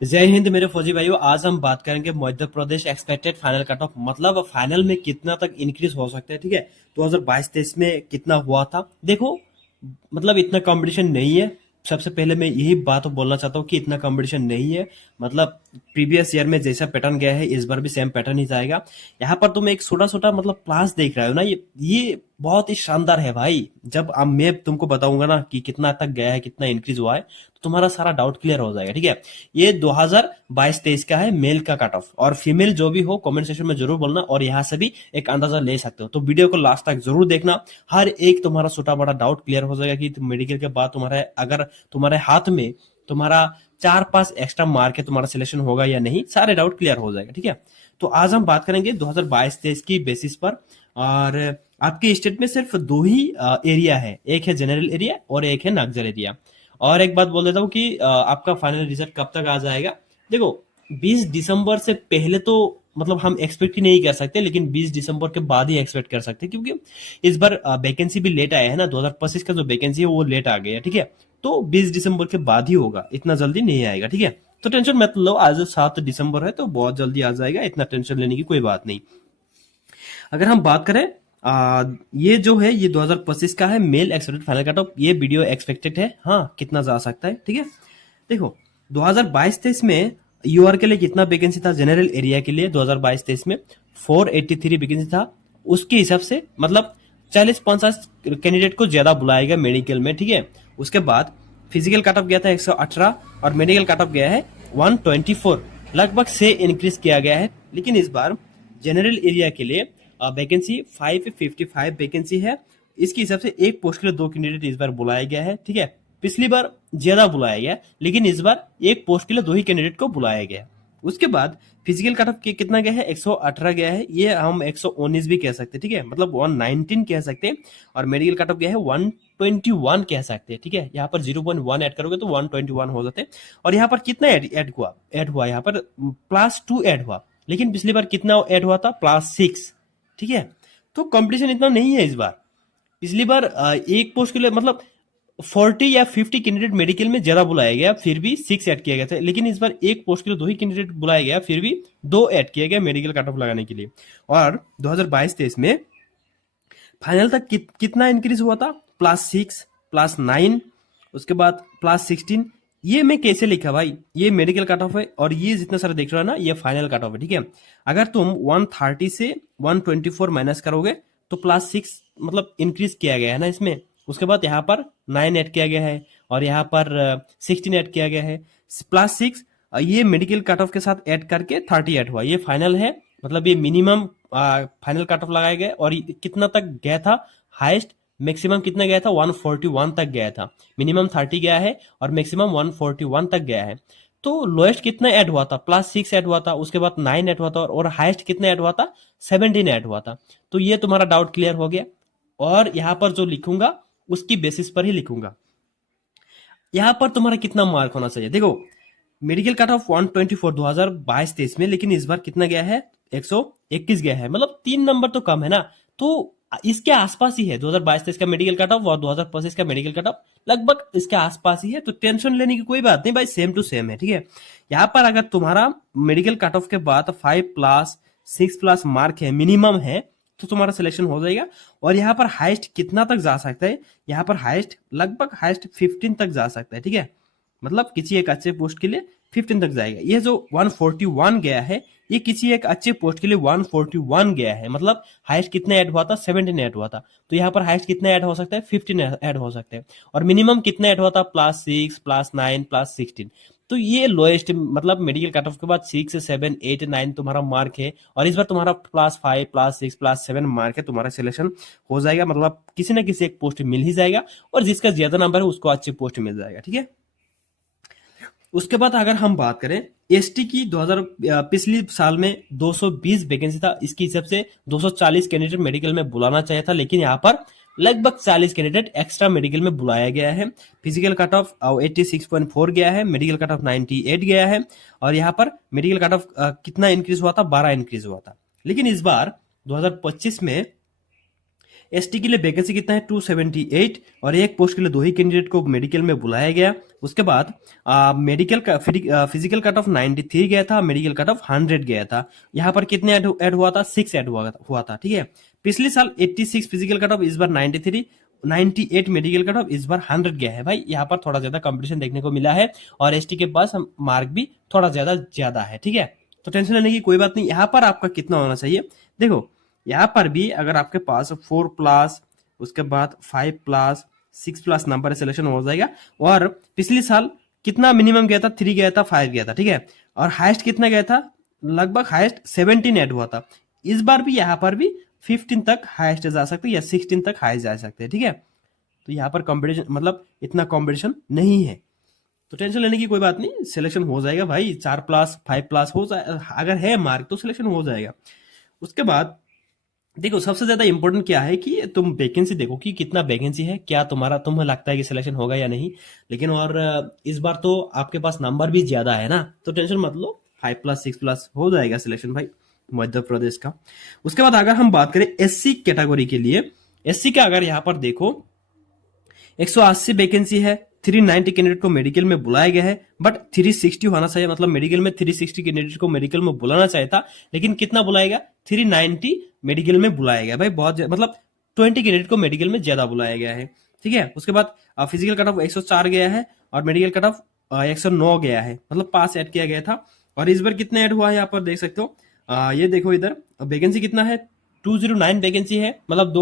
जय हिंद मेरे फौजी भाइयों। आज हम बात करेंगे Madhya Pradesh expected final cut of, मतलब फाइनल में कितना तक इंक्रीज हो सकता है। ठीक है, 2022-23 में कितना हुआ था देखो। मतलब इतना कंपटीशन नहीं है। सबसे पहले मैं यही बात बोलना चाहता हूँ कि इतना कंपटीशन नहीं है। मतलब प्रीवियस ईयर में जैसा पैटर्न गया है इस बार भी सेम पैटर्न ही जाएगा। यहाँ पर तुम एक छोटा छोटा मतलब क्लास देख रहे हो ना, ये बहुत ही शानदार है भाई। जब अब मैं तुमको बताऊंगा ना कि कितना तक गया है, कितना इंक्रीज हुआ है, तो तुम्हारा सारा डाउट क्लियर हो जाएगा। ठीक है, ये 2022-23 का है मेल का कट ऑफ, और फीमेल जो भी हो कमेंट सेक्शन में जरूर बोलना, और यहाँ से भी एक अंदाजा ले सकते हो। तो वीडियो को लास्ट तक जरूर देखना, हर एक तुम्हारा छोटा बड़ा डाउट क्लियर हो जाएगा कि मेडिकल के बाद तुम्हारे अगर तुम्हारे हाथ में तुम्हारा 4-5 एक्स्ट्रा मार्क है, तुम्हारा सिलेक्शन होगा या नहीं, सारे डाउट क्लियर हो जाएगा। ठीक है, तो आज हम बात करेंगे 2022-23 की बेसिस पर। और आपके स्टेट में सिर्फ दो ही एरिया है, एक है जनरल एरिया और एक है नक्सल एरिया। और एक बात बोल देता हूँ कि आपका फाइनल रिजल्ट कब तक आ जाएगा। देखो, 20 दिसंबर से पहले तो मतलब हम एक्सपेक्ट ही नहीं कर सकते, लेकिन 20 दिसंबर के बाद ही एक्सपेक्ट कर सकते हैं, क्योंकि इस बार वैकेंसी भी लेट आया है ना। 2025 का जो वैकेंसी है वो लेट आ गया है। ठीक है, तो 20 दिसंबर के बाद ही होगा, इतना जल्दी नहीं आएगा। ठीक है, तो टेंशन मत लो, आज 7 दिसंबर है तो बहुत जल्दी आ जाएगा, इतना टेंशन लेने की कोई बात नहीं। अगर हम बात करें ये जो है ये 2025 का है male expected final cut off, ये वीडियो एक्सपेक्टेड है। हाँ, कितना जा सकता है। ठीक है, देखो 2022-23 में यूआर के लिए कितना वैकेंसी था जनरल एरिया के लिए 2022-23 में 483 वैकेंसी था। उसके हिसाब से मतलब 40-50 कैंडिडेट को ज्यादा बुलाया गया मेडिकल में। ठीक है, उसके बाद फिजिकल कट ऑफ गया था 118 और मेडिकल कट ऑफ गया है 124, लगभग से इंक्रीज किया गया है। लेकिन इस बार जनरल एरिया के लिए वैकेंसी 555 वैकेंसी है। इसके हिसाब से एक पोस्ट के लिए दो कैंडिडेट इस बार बुलाया गया है। ठीक है, पिछली बार ज्यादा बुलाया गया, लेकिन इस बार एक पोस्ट के लिए दो ही कैंडिडेट को बुलाया गया। उसके बाद फिजिकल कट ऑफ कितना गया है, 118 गया है, ये हम 119 भी कह सकते हैं। ठीक है, मतलब 119 कह सकते हैं। और मेडिकल कट ऑफ गया है 121 कह सकते हैं। ठीक है, यहाँ पर 0.1 ऐड करोगे तो 121 हो जाते हैं। और यहाँ पर कितना ऐड हुआ यहाँ पर +2 ऐड हुआ, लेकिन पिछली बार कितना ऐड हुआ था, +6। ठीक है, तो कंपटीशन इतना नहीं है इस बार। पिछली बार एक पोस्ट के लिए मतलब 40 या 50 कैंडिडेट मेडिकल में ज्यादा बुलाया गया, फिर भी 6 ऐड किया गया था। लेकिन इस बार एक पोस्ट के लिए दो ही कैंडिडेट बुलाया गया, फिर भी दो ऐड किया गया मेडिकल कट ऑफ लगाने के लिए। और 2022-23 में फाइनल तक कितना इंक्रीज हुआ था, +6, +9, उसके बाद +16। ये मैं कैसे लिखा भाई, ये मेडिकल कट ऑफ है और ये जितना सारा देख रहा है ना ये फाइनल कट ऑफ है। ठीक है, अगर तुम 130 से 124 माइनस करोगे तो +6 मतलब इंक्रीज किया गया है ना इसमें। उसके बाद यहाँ पर 9 ऐड किया गया है और यहाँ पर 16 ऐड किया गया है। +6 ये मेडिकल कट ऑफ के साथ ऐड करके 30 ऐड हुआ, ये फाइनल है। मतलब ये मिनिमम फाइनल कट ऑफ लगाए गए। और कितना तक गया था, हाईएस्ट मैक्सिमम कितना गया था, 141 तक गया था। मिनिमम 30 गया है और मैक्सिमम 141 तक गया है। तो लोएस्ट कितना ऐड हुआ था, +6 ऐड हुआ था, उसके बाद 9 ऐड हुआ था, और हाईएस्ट कितना ऐड हुआ था, 17 ऐड हुआ था। तो ये तुम्हारा डाउट क्लियर हो गया। और यहाँ पर जो लिखूंगा उसकी बेसिस पर ही लिखूंगा। यहाँ पर तुम्हारा कितना मार्क होना चाहिए, देखो मेडिकल कट ऑफ 124 2022-23 में, लेकिन इस बार कितना गया है, 121 गया है, मतलब 3 नंबर तो कम है ना। तो इसके आसपास ही है 2022-23 का मेडिकल कट ऑफ और 2025 का मेडिकल कट ऑफ, लगभग इसके आसपास ही है। तो टेंशन लेने की कोई बात नहीं भाई, सेम टू सेम है। ठीक है, यहाँ पर अगर तुम्हारा मेडिकल कट ऑफ के बाद 5+6+ मार्क है, मिनिमम है, तो तुम्हारा सिलेक्शन हो जाएगा। और यहाँ पर हाईएस्ट कितना तक जा सकता है, यहाँ पर हाईएस्ट लगभग हाईएस्ट 15 तक जा सकता है। ठीक है, मतलब किसी एक अच्छे पोस्ट के लिए 15 तक जाएगा। ये जो 141 गया है, ये किसी एक अच्छे पोस्ट के लिए 141 गया है, मतलब हाईएस्ट कितना ऐड हुआ था, 17 ऐड हुआ था। तो यहाँ पर हाईएस्ट कितना ऐड हो सकता है, 15 ऐड हो सकते हैं। और मिनिमम कितना ऐड हुआ था, +6, +9, +16। तो ये लोएस्ट मतलब मेडिकल कट ऑफ के बाद 6, 7, 8, 9 तुम्हारा मार्क है। और इस बार तुम्हारा +5, +6, +7 मार्क है, तुम्हारा सिलेक्शन हो जाएगा। मतलब किसी ना किसी एक पोस्ट मिल ही जाएगा, और जिसका ज्यादा नंबर है उसको अच्छी पोस्ट मिल जाएगा। ठीक है, उसके बाद अगर हम बात करें एसटी की, 2000 पिछली साल में 220 वैकेंसी था, इसके हिसाब से 240 कैंडिडेट मेडिकल में बुलाना चाहिए था, लेकिन यहाँ पर लगभग 40 कैंडिडेट एक्स्ट्रा मेडिकल में बुलाया गया है। फिजिकल कट ऑफ 86.4 गया है, मेडिकल कट ऑफ 98 गया है। और यहाँ पर मेडिकल कट ऑफ कितना इंक्रीज हुआ था, 12 इंक्रीज हुआ था। लेकिन इस बार 2025 में एसटी के लिए वैकेंसी कितना है 278 और एक पोस्ट के लिए 2 ही कैंडिडेट को मेडिकल में बुलाया गया। उसके बाद मेडिकल का फिजिकल कट ऑफ 93 गया था, मेडिकल कट ऑफ 100 गया था। यहाँ पर कितने ऐड हुआ था, 6 ऐड हुआ था, ठीक है। पिछले साल 86 फिजिकल कट ऑफ, इस बार 93, 98 मेडिकल कट ऑफ, इस बार 100 गया है भाई। यहाँ पर थोड़ा ज्यादा कंपटीशन देखने को मिला है और एसटी के पास मार्क भी थोड़ा ज्यादा है, ठीक है। तो टेंशन लेने की कोई बात नहीं। यहाँ पर आपका कितना होना चाहिए, देखो यहाँ पर भी अगर आपके पास 4+, उसके बाद 5+, 6+ नंबर सिलेक्शन हो जाएगा। और पिछले साल कितना मिनिमम गया था, 3 गया था, 5 गया था, ठीक है। और हाईएस्ट कितना गया था, लगभग हाईएस्ट 17 ऐड हुआ था। इस बार भी यहाँ पर भी 15 तक हाईएस्ट जा सकते हैं या 16 तक हाईएस्ट जा सकते हैं, ठीक है। तो यहाँ पर कंपटीशन मतलब इतना कंपटीशन नहीं है, तो टेंशन लेने की कोई बात नहीं, सिलेक्शन हो जाएगा भाई। 4+, 5+ हो जाए, अगर है मार्क तो सिलेक्शन हो जाएगा। उसके बाद देखो सबसे ज्यादा इंपॉर्टेंट क्या है कि तुम वैकेंसी देखो कि कितना वैकेंसी है, क्या तुम्हें लगता है कि सिलेक्शन होगा या नहीं। लेकिन और इस बार तो आपके पास नंबर भी ज्यादा है ना, तो टेंशन मत लो, 5+, 6+ हो जाएगा सिलेक्शन भाई मध्य प्रदेश का। उसके बाद अगर हम बात करें एससी कैटेगरी के लिए, एससी का अगर यहाँ पर देखो 180 वैकेंसी है, 390 कैंडिडेट को मेडिकल में बुलाया गया है, बट 360 होना चाहिए, मतलब मेडिकल में 360 कैंडिडेट को मेडिकल में बुलाना चाहिए था, लेकिन कितना बुलाएगा, 390 मेडिकल में बुलाया गया भाई। बहुत मतलब 20 कैंडिडेट को मेडिकल में ज्यादा बुलाया गया है, ठीक है। उसके बाद फिजिकल कट ऑफ 104 गया है और मेडिकल कट ऑफ 109 गया है, मतलब पास ऐड किया गया था। और इस बार कितना ऐड हुआ है यहाँ पर देख सकते हो, ये देखो इधर वैकेंसी कितना है, 209 वैकेंसी है, मतलब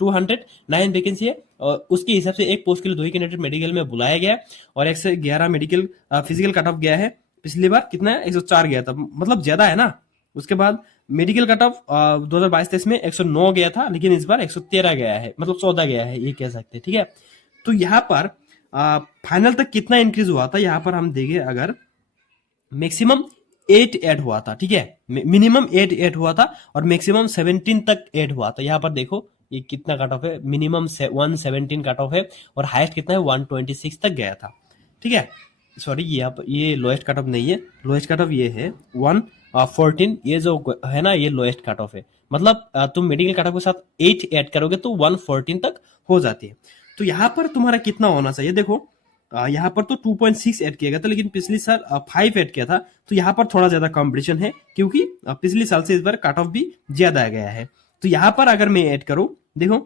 209 वैकेंसी है। और उसके हिसाब से एक पोस्ट के लिए 2 ही कैंडिडेट मेडिकल में बुलाया गया और 111 मेडिकल फिजिकल कट ऑफ गया है। पिछली बार कितना है, 104 गया था, मतलब ज्यादा है ना। उसके बाद मेडिकल कट ऑफ 2022-23 में 109 गया था, लेकिन इस बार 113 गया है, मतलब 14 गया है, ये कह सकते हैं, ठीक है। तो यहाँ पर फाइनल तक कितना इंक्रीज हुआ था, यहाँ पर हम देखें अगर मैक्सिमम 8 ऐड हुआ था, ठीक है। मिनिमम 8 ऐड हुआ था और मैक्सिमम 17 तक ऐड हुआ था। यहाँ पर देखो ये कितना कट ऑफ है, मिनिमम 117 कट ऑफ है और हाईएस्ट कितना है 126 तक गया था, ठीक है। सॉरी ये लोएस्ट कट ऑफ नहीं है, लोएस्ट कट ऑफ ये है 114, ये जो है ना ये लोएस्ट कट ऑफ है। मतलब तुम मेडिकल कट ऑफ के साथ 8 ऐड करोगे तो 114 तक हो जाती है। तो यहाँ पर तुम्हारा कितना होना चाहिए, देखो यहाँ पर तो 2.6 ऐड किया गया था, लेकिन पिछले साल 5 ऐड किया था। तो यहाँ पर थोड़ा ज्यादा कंपटीशन है, क्योंकि पिछले साल से इस बार कट ऑफ भी ज्यादा आ गया है। तो यहाँ पर अगर मैं ऐड करूं, देखो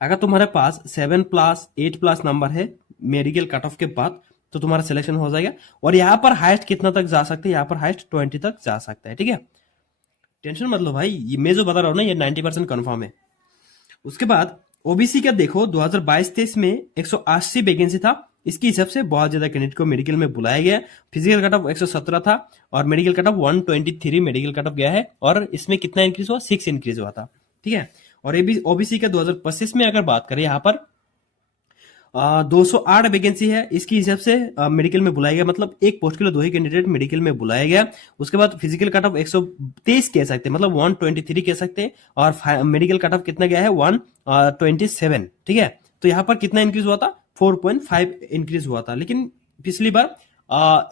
अगर तुम्हारे पास 7+, 8+ नंबर है मेडिकल कट ऑफ के बाद, तो तुम्हारा सिलेक्शन हो जाएगा। और यहाँ पर हाईएस्ट कितना तक जा सकते हैं, यहाँ पर हाईएस्ट 20 तक जा सकता है, ठीक है। टेंशन मत लो भाई, ये मैं जो बता रहा हूँ ना ये 90% कन्फर्म है। उसके बाद ओबीसी का देखो 2022-23 में 180 वैकेंसी था, इसके हिसाब से बहुत ज्यादा कैंडिडेट को मेडिकल में बुलाया गया। फिजिकल कट ऑफ 117 था और medical cut off 123 medical cut off गया है। और इसमें कितना इंक्रीज हुआ, 6 इंक्रीज हुआ था, ठीक है। और ओबीसी का 2025 में अगर बात करें, यहाँ पर 208 वैकेंसी है, इसके हिसाब से मेडिकल में बुलाया गया, मतलब एक पोस्ट के लिए 2 ही कैंडिडेट मेडिकल में बुलाया गया। उसके बाद फिजिकल कट ऑफ 123 कह सकते हैं, मतलब 123 कह सकते हैं। और मेडिकल कट ऑफ कितना गया है 127, ठीक है। तो यहाँ पर कितना इंक्रीज हुआ था, 4.5 इंक्रीज हुआ था, लेकिन पिछली बार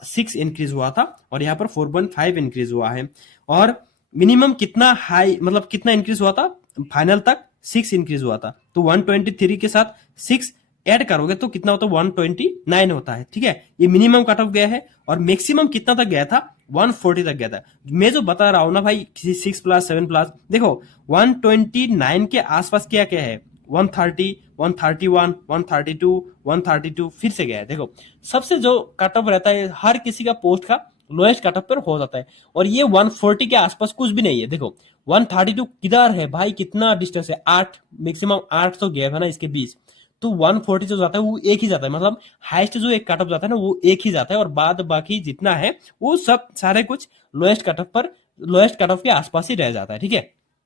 6 इंक्रीज हुआ था और यहाँ पर 4.5 इंक्रीज हुआ है। और मिनिमम कितना हाई, मतलब कितना इंक्रीज हुआ था, फाइनल तक 6 इंक्रीज हुआ था। तो 123 के साथ 6 ऐड करोगे तो कितना होता है, 129 होता है, ठीक है। ये मिनिमम कट ऑफ गया है। और मैक्सिमम कितना तक गया था, 140 तक गया था। मैं जो बता रहा हूं ना भाई, 6+, 7+, देखो 129 के आसपास क्या क्या है, 130, 131, 132, 132 फिर से गया है। देखो सबसे जो कट ऑफ रहता है हर किसी का पोस्ट का लोएस्ट कट ऑफ पर हो जाता है, और ये 140 के आसपास कुछ भी नहीं है। देखो 132 किधर है भाई, कितना डिस्टेंस है, 8, मैक्सिमम 8 तो गैप है ना इसके बीच। तो 140 जो जाता है वो एक ही जाता है, मतलब हाईएस्ट जो एक कट ऑफ जाता है ना वो एक ही जाता है, और बाद बाकी जितना है वो सब सारे कुछ लोएस्ट कट ऑफ पर, लोएस्ट कट ऑफ के आसपास ही रह जाता है, ठीक है।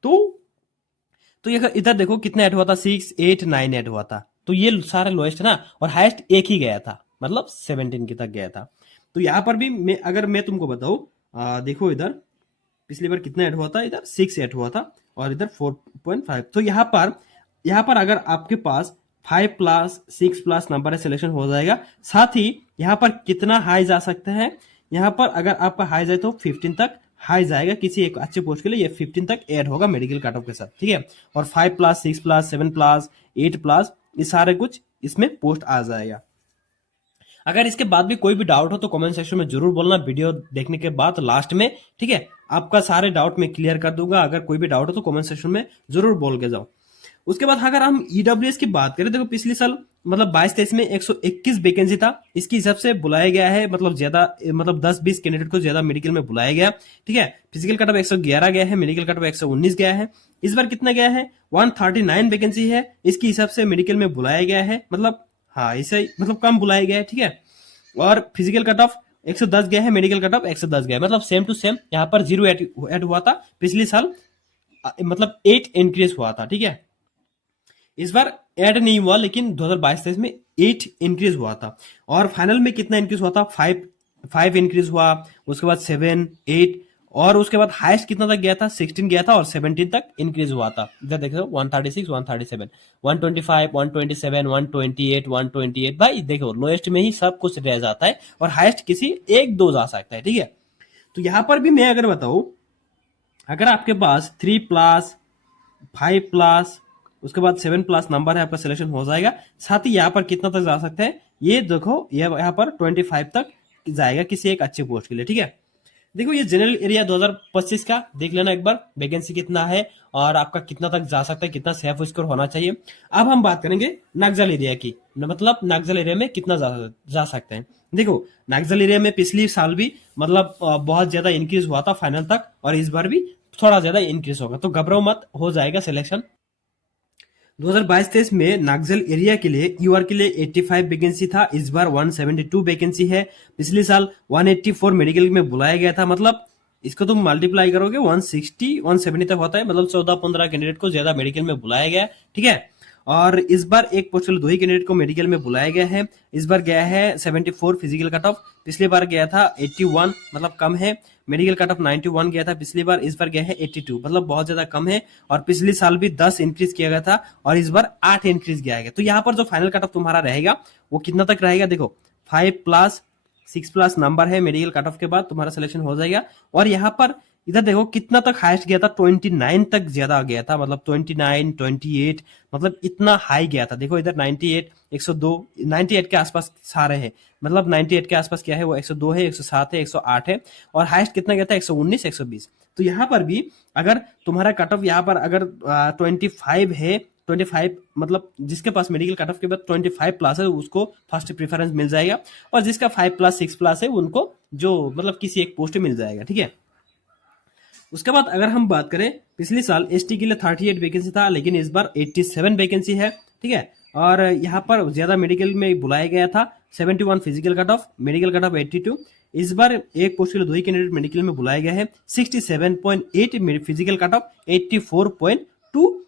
तो ये इधर देखो कितना ऐड हुआ था, 6, 8, 9 ऐड हुआ था। तो ये सारे लोएस्ट है ना, और हाईएस्ट एक ही गया था, मतलब 17 की तक गया था। तो यहाँ पर भी अगर मैं तुमको बताऊं, देखो इधर पिछली बार कितना ऐड हुआ था, इधर 6 ऐड हुआ था और इधर 4.5। तो यहाँ पर अगर आपके पास 5+, 6+ नंबर है, सिलेक्शन हो जाएगा। साथ ही यहाँ पर कितना हाई जा सकते हैं, यहाँ पर अगर आपका हाई जाए तो 15 तक हाई जाएगा किसी एक अच्छे पोस्ट के लिए, ये 15 तक ऐड होगा मेडिकल कट ऑफ के साथ, ठीक है। और 5+, 6+, 7+, 8+, ये सारे कुछ इसमें पोस्ट आ जाएगा। अगर इसके बाद भी कोई भी डाउट हो तो कमेंट सेक्शन में जरूर बोलना, वीडियो देखने के बाद लास्ट में, ठीक है। आपका सारे डाउट मैं क्लियर कर दूंगा। अगर कोई भी डाउट हो तो कमेंट सेक्शन में जरूर बोल के जाओ। उसके बाद अगर हम ईडब्ल्यूएस की बात करें, देखो पिछले साल मतलब 22-23 में 121 वैकेंसी था, इसके हिसाब से बुलाया गया है, मतलब ज्यादा, मतलब 10-20 कैंडिडेट को ज्यादा मेडिकल में बुलाया गया, ठीक है। फिजिकल कट ऑफ 111 गया है, मेडिकल कट ऑफ 119 गया है। इस बार कितना गया है, 139 वैकेंसी है, इसके हिसाब से मेडिकल में बुलाया गया है, मतलब हाँ इसे मतलब कम बुलाया गया है, ठीक है। और फिजिकल कट ऑफ 110 गया है, मेडिकल कट ऑफ 110 गया है, मतलब सेम टू सेम यहाँ पर 0 ऐड हुआ था। पिछले साल मतलब 8 इंक्रीज हुआ था, ठीक है। इस बार ऐड नहीं हुआ, लेकिन 2022-23 में 8 इंक्रीज हुआ था। और फाइनल में कितना इंक्रीज हुआ था, 5 इंक्रीज हुआ, उसके बाद 7, 8, और उसके बाद हाईएस्ट कितना तक गया था, 16 गया था, और 17 तक इंक्रीज हुआ था। इधर देखो 136, 137, 125, 127, 128, 128, भाई देखो लोएस्ट में ही सब कुछ रह जाता है, और हाईएस्ट किसी 1-2 जा सकता है, ठीक है। तो यहां पर भी मैं अगर बताऊं, अगर आपके पास 3+, 5+, उसके बाद 7+ नंबर है, आपका सिलेक्शन हो जाएगा। साथ ही यहाँ पर कितना तक जा सकते हैं, ये देखो ये यहाँ पर 25 तक जाएगा किसी एक अच्छे पोस्ट के लिए, ठीक है। देखो ये जनरल एरिया 2025 का देख लेना एक बार, वैकेंसी कितना है और आपका कितना तक जा सकता है, कितना सेफ स्कोर होना चाहिए। अब हम बात करेंगे नक्सल एरिया की, मतलब नक्सल एरिया में कितना जा सकते हैं। देखो नक्सल एरिया में पिछली साल भी मतलब बहुत ज्यादा इंक्रीज हुआ था फाइनल तक, और इस बार भी थोड़ा ज्यादा इंक्रीज होगा, तो घबराओ मत, हो जाएगा सिलेक्शन। 2022-23 में नक्सल एरिया के लिए यूआर के लिए 85 वैकेंसी था, इस बार 172 वैकेंसी है। पिछले साल 184 मेडिकल में बुलाया गया था, मतलब इसको तुम मल्टीप्लाई करोगे 160 170 तक होता है, मतलब 14-15 कैंडिडेट को ज्यादा मेडिकल में बुलाया गया, ठीक है। और इस बार एक पोस्ट के लिए 2 ही कैंडिडेट को मेडिकल में बुलाया गया है। इस बार गया है 74 फिजिकल कट ऑफ, पिछली बार गया था 81, मतलब कम है। मेडिकल कट ऑफ 91 गया था पिछली बार, इस बार गया है 82, मतलब बहुत ज्यादा कम है। और पिछले साल भी 10 इंक्रीज किया गया था, और इस बार 8 इंक्रीज किया गया। तो यहाँ पर जो फाइनल कट ऑफ तुम्हारा रहेगा वो कितना तक रहेगा, देखो 5+, 6+ नंबर है, मेडिकल कट ऑफ के बाद तुम्हारा सिलेक्शन हो जाएगा। और यहाँ पर इधर देखो कितना तक हाईएस्ट गया था, 29 तक ज्यादा गया था, मतलब 29, 28, मतलब इतना हाई गया था। देखो इधर 98, 102, 98 के आसपास सारे हैं, मतलब 98 के आसपास क्या है, वो 102 है, 107 है, 108 है। और हाईएस्ट कितना गया था, 119, 120। तो यहाँ पर भी अगर तुम्हारा कट ऑफ यहाँ पर अगर 25 है, 25 मतलब जिसके पास मेडिकल कट ऑफ के बाद 25+ है उसको फर्स्ट प्रेफरेंस मिल जाएगा, और जिसका 5+, 6+ है उनको जो मतलब किसी एक पोस्ट मिल जाएगा, ठीक है। उसके बाद अगर हम बात करें, पिछले साल एसटी के लिए 38 वैकेंसी था, लेकिन इस बार 87 वैकेंसी है, ठीक है। और यहाँ पर ज्यादा मेडिकल में बुलाया गया था, 71 physical cut off, medical cut off 82। इस बार एक पोस्ट के लिए 2 ही कैंडिडेट मेडिकल में बुलाया गया है, 67.8 physical cut off, 84.2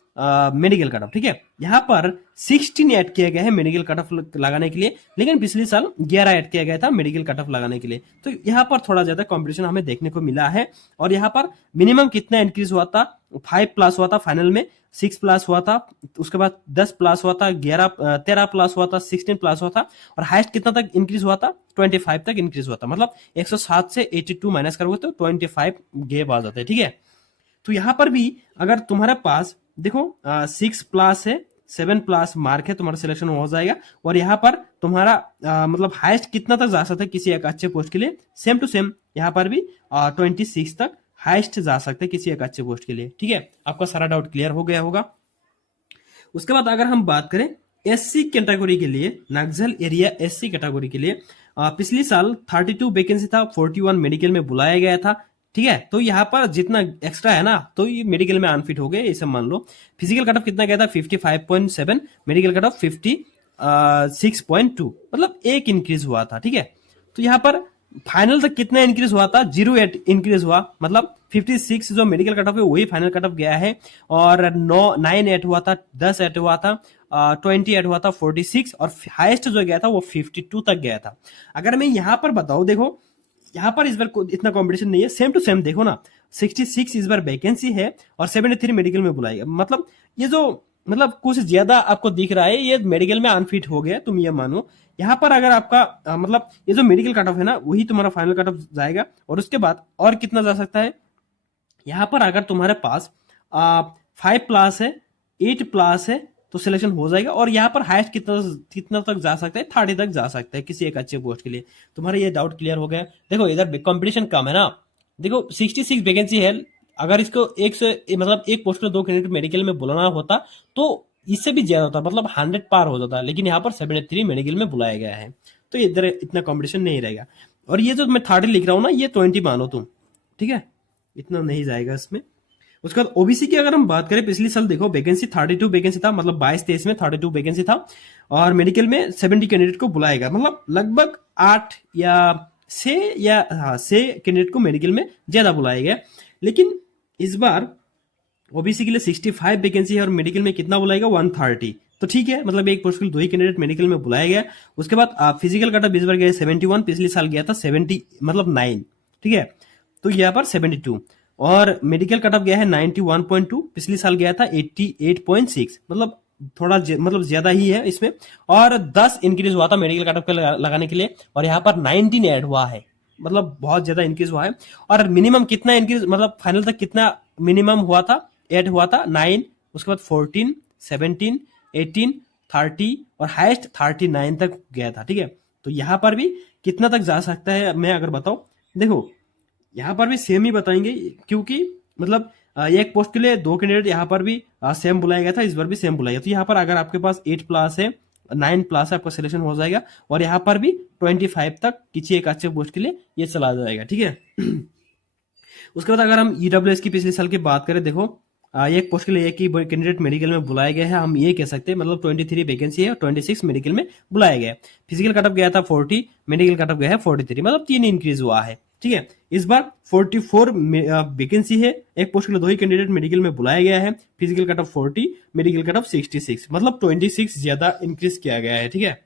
medical cut off, ठीक है। यहाँ पर 16 ऐड किया गया है मेडिकल कट ऑफ लगाने के लिए, लेकिन पिछले साल 11 ऐड किया गया था मेडिकल कट ऑफ लगाने के लिए। तो यहाँ पर थोड़ा ज्यादा कंपटीशन हमें देखने को मिला है। और यहाँ पर मिनिमम कितना इंक्रीज हुआ था, 5+ हुआ था फाइनल में, 6+ हुआ था, उसके बाद 10+ हुआ था, 13+ हुआ था, 16+ हुआ था, और हाईएस्ट कितना तक इंक्रीज हुआ था, 25 तक इंक्रीज हुआ था। मतलब 107 से 82 माइनस करोगे तो 25 गैप आ जाता है, ठीक है। तो यहाँ पर भी अगर तुम्हारे पास देखो 6+ है, 7+ मार्क है, तुम्हारा सिलेक्शन हो जाएगा। और यहाँ पर तुम्हारा मतलब हाईएस्ट कितना तक जा सकता है किसी एक अच्छे पोस्ट के लिए, सेम टू सेम यहाँ पर भी 26 तक हाईएस्ट जा सकते हैं किसी एक अच्छे पोस्ट के लिए, ठीक है। आपका सारा डाउट क्लियर हो गया होगा। उसके बाद अगर हम बात करें एससी कैटेगरी के लिए, नक्सल एरिया एससी कैटेगरी के लिए पिछले साल 32 वैकेंसी था, 41 मेडिकल में बुलाया गया था, ठीक है। तो यहाँ पर जितना एक्स्ट्रा है ना, तो ये मेडिकल में अनफिट हो गए, ये सब मान लो। फिजिकल कट ऑफ कितना गया था, 55.7, मेडिकल कट ऑफ 56.2, मतलब 1 इंक्रीज हुआ था, ठीक है। तो यहाँ पर फाइनल तक कितना इंक्रीज हुआ था, 0 इंक्रीज हुआ, मतलब 56 जो मेडिकल कट ऑफ है वही फाइनल कट ऑफ गया है। और 9 हुआ था, 10 हुआ था, 28 हुआ था, 46, और हाईएस्ट जो गया था वो 52 तक गया था। अगर मैं यहाँ पर बताऊं, देखो यहाँ पर इस बार इतना कंपटीशन नहीं है, सेम टू सेम देखो ना, 66 इस बार वैकेंसी है, और 73 मेडिकल में बुलाएगा। मतलब ये जो मतलब कुछ ज्यादा आपको दिख रहा है, ये मेडिकल में अनफिट हो गया, तुम ये मानो। यहाँ पर अगर आपका मतलब ये जो मेडिकल कट ऑफ है ना, वही तुम्हारा फाइनल कट ऑफ जाएगा। और उसके बाद और कितना जा सकता है, यहाँ पर अगर तुम्हारे पास 5+ है, 8+ है, तो सिलेक्शन हो जाएगा। और यहाँ पर हाईएस्ट कितना कितना तक जा सकता है, 30 तक जा सकता है किसी एक अच्छे पोस्ट के लिए। तुम्हारा ये डाउट क्लियर हो गया। देखो इधर कंपटीशन कम है ना, देखो 66 वैकेंसी है। अगर इसको एक से मतलब एक पोस्ट में 2 कैंडिडेट मेडिकल में बुलाना होता तो इससे भी ज्यादा होता, मतलब 100 पार हो जाता, लेकिन यहाँ पर 73 मेडिकल में बुलाया गया है। तो इधर इतना कॉम्पिटिशन नहीं रहेगा। और ये जो मैं 30 लिख रहा हूँ ना, ये 20 मानो तुम, ठीक है, इतना नहीं जाएगा इसमें। उसके बाद ओबीसी की अगर हम बात करें, पिछले साल देखो वैकेंसी 32 वैकेंसी था, मतलब 22-23 में 32 वैकेंसी था। और मेडिकल में 70 कैंडिडेट को बुलाया गया, मतलब लगभग 8 या 6 या हाँ 6 कैंडिडेट को मेडिकल में ज्यादा बुलाया गया। लेकिन इस बार ओबीसी के लिए 65 वैकेंसी है और मेडिकल में कितना बुलाएगा, 130। तो ठीक है, मतलब एक पोस्ट के लिए 2 ही कैंडिडेट मेडिकल में बुलाया गया। उसके बाद फिजिकल कट ऑफ इस बार गया 71, पिछले साल गया था 70 मतलब 9, ठीक है। तो यहाँ पर 72। और मेडिकल कट ऑफ गया है 91.2, पिछले साल गया था 88.6, मतलब थोड़ा मतलब ज्यादा ही है इसमें। और 10 इंक्रीज हुआ था मेडिकल कट ऑफ लगाने के लिए, और यहाँ पर 19 ऐड हुआ है, मतलब बहुत ज्यादा इंक्रीज हुआ है। और मिनिमम कितना इंक्रीज, मतलब फाइनल तक कितना मिनिमम हुआ था, ऐड हुआ था 9, उसके बाद 14, 17, 18, 30 और हाईएस्ट 39 तक गया था, ठीक है। तो यहाँ पर भी कितना तक जा सकता है मैं अगर बताऊं, देखो यहाँ पर भी सेम ही बताएंगे, क्योंकि मतलब एक पोस्ट के लिए 2 कैंडिडेट यहाँ पर भी सेम बुलाया गया था, इस बार भी सेम बुलाया गया। तो यहाँ पर अगर आपके पास 8+ है, 9+ है, आपका सिलेक्शन हो जाएगा। और यहाँ पर भी 25 तक किसी एक अच्छे पोस्ट के लिए ये चला जाएगा, ठीक है। उसके बाद अगर हम ईडब्ल्यूएस की पिछले साल की बात करें, देखो एक पोस्ट के लिए एक ही कैंडिडेट मेडिकल में बुलाया गया है, हम ये कह सकते हैं, मतलब 23 वैकेंसी है और 26 मेडिकल में बुलाया गया है। फिजिकल कटअप गया था 40, मेडिकल कटअप गया है 43, मतलब 3 इंक्रीज हुआ है, ठीक है। इस बार 44 वैकेंसी है, एक पोस्ट के लिए 2 ही कैंडिडेट मेडिकल में बुलाया गया है। फिजिकल कटअप 40, मेडिकल कटअप 66, मतलब 26 ज्यादा इंक्रीज किया गया है, ठीक है।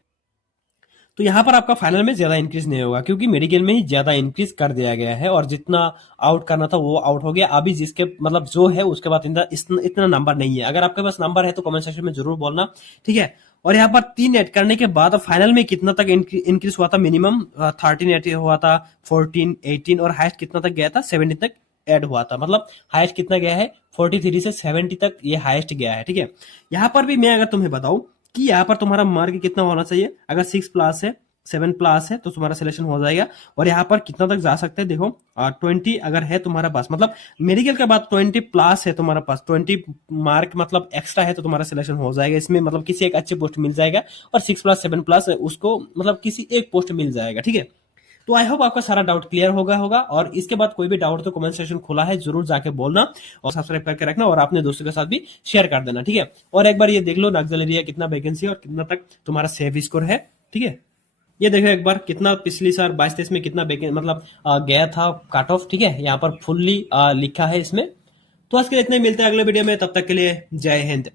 तो यहाँ पर आपका फाइनल में ज्यादा इंक्रीज नहीं होगा, क्योंकि मेडिकल में ही ज्यादा इंक्रीज कर दिया गया है, और जितना आउट करना था वो आउट हो गया। अभी जिसके मतलब जो है उसके बाद इतना नंबर नहीं है। अगर आपके पास नंबर है तो कमेंट सेक्शन में जरूर बोलना, ठीक है। और यहाँ पर 3 ऐड करने के बाद फाइनल में कितना तक इंक्रीज हुआ था, मिनिमम 13 ऐड हुआ था, 14, 18 और हाईएस्ट कितना तक गया था, 70 तक ऐड हुआ था। मतलब हाईएस्ट कितना गया है, 43 से 70 तक ये हाईएस्ट गया है, ठीक है। यहाँ पर भी मैं अगर तुम्हें बताऊं कि यहाँ पर तुम्हारा मार्क कितना होना चाहिए, अगर 6+ है, 7+ है, तो तुम्हारा सिलेक्शन हो जाएगा। और यहाँ पर कितना तक जा सकते हैं, देखो 20 अगर है तुम्हारा पास, मतलब मेडिकल के बाद 20+ है तुम्हारा पास, 20 मार्क मतलब एक्स्ट्रा है, तो तुम्हारा सिलेक्शन हो जाएगा इसमें, मतलब किसी एक अच्छे पोस्ट मिल जाएगा। और 6+, 7+ है उसको मतलब किसी एक पोस्ट मिल जाएगा, ठीक है। तो आई होप आपका सारा डाउट क्लियर होगा। और इसके बाद कोई भी डाउट तो कमेंट सेक्शन खुला है, जरूर जाके बोलना और सब्सक्राइब करके रखना, और अपने दोस्तों के साथ भी शेयर कर देना, ठीक है। और एक बार ये देख लो नक्सल एरिया कितना वैकेंसी है और कितना तक तुम्हारा सेफ स्कोर है, ठीक है। ये देखो एक बार कितना पिछली साल 22-23 में कितना मतलब गया था कट ऑफ, ठीक है। यहाँ पर फुल्ली लिखा है इसमें। तो आज के लिए इतने, मिलते हैं अगले वीडियो में, तब तक के लिए जय हिंद।